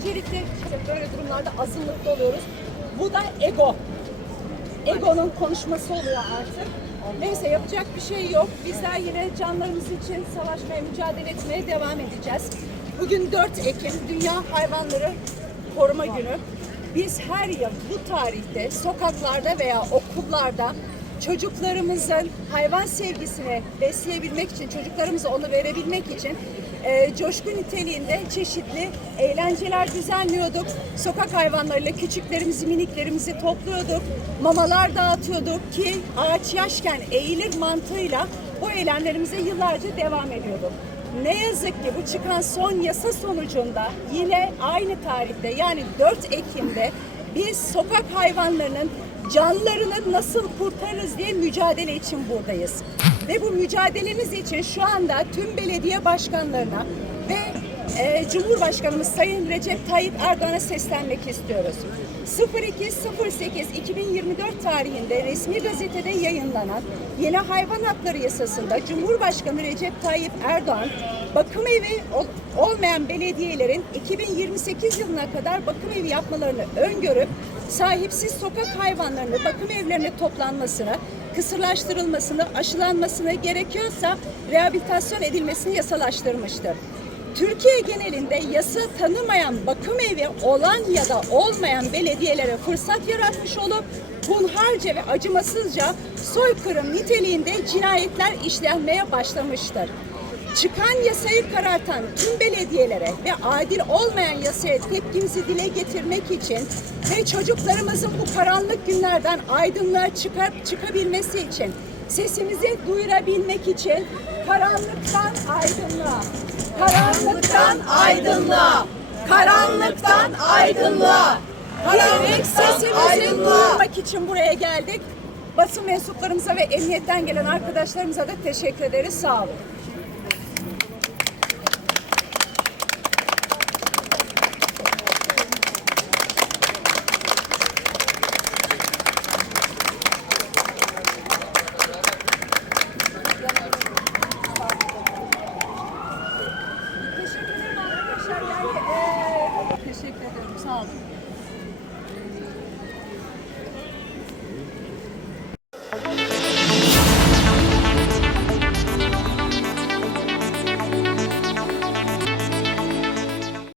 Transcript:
Öncelikle böyle durumlarda azınlıkta oluyoruz. Bu da ego. Ego'nun konuşması oluyor artık. Neyse yapacak bir şey yok. Bizler yine canlarımız için savaşmaya, mücadele etmeye devam edeceğiz. Bugün 4 Ekim Dünya Hayvanları Koruma Günü. Biz her yıl bu tarihte sokaklarda veya okullarda çocuklarımızın hayvan sevgisini besleyebilmek için, çocuklarımıza onu verebilmek için e, coşku niteliğinde çeşitli eğlenceler düzenliyorduk. Sokak hayvanlarıyla küçüklerimizi, miniklerimizi topluyorduk. Mamalar dağıtıyorduk ki ağaç yaşken eğilir mantığıyla bu eylemlerimize yıllarca devam ediyorduk. Ne yazık ki bu çıkan son yasa sonucunda yine aynı tarihte yani 4 Ekim'de biz sokak hayvanlarının canlarını nasıl kurtarırız diye mücadele için buradayız. Ve bu mücadelemiz için şu anda tüm belediye başkanlarına ve e, Cumhurbaşkanımız Sayın Recep Tayyip Erdoğan'a seslenmek istiyoruz. 02.08.2024 tarihinde resmi gazetede yayınlanan Yeni Hayvan Hakları Yasası'nda Cumhurbaşkanı Recep Tayyip Erdoğan bakım evi ol- olmayan belediyelerin 2028 yılına kadar bakım evi yapmalarını öngörüp sahipsiz sokak hayvanlarını bakım evlerine toplanmasını, kısırlaştırılmasını, aşılanmasını gerekiyorsa rehabilitasyon edilmesini yasalaştırmıştır. Türkiye genelinde yasa tanımayan bakım evi olan ya da olmayan belediyelere fırsat yaratmış olup hunharca ve acımasızca soykırım niteliğinde cinayetler işlenmeye başlamıştır. Çıkan yasayı karartan tüm belediyelere ve adil olmayan yasaya tepkimizi dile getirmek için ve çocuklarımızın bu karanlık günlerden aydınlığa çıkar, çıkabilmesi için sesimizi duyurabilmek için karanlıktan aydınlığa, karanlıktan aydınlığa, karanlıktan aydınlığa diyerek sesimizi duyurmak için buraya geldik. Basın mensuplarımıza ve emniyetten gelen arkadaşlarımıza da teşekkür ederiz. Sağ olun. Teşekkür ederim arkadaşlar. Yani, teşekkür ederim. Sağ olun.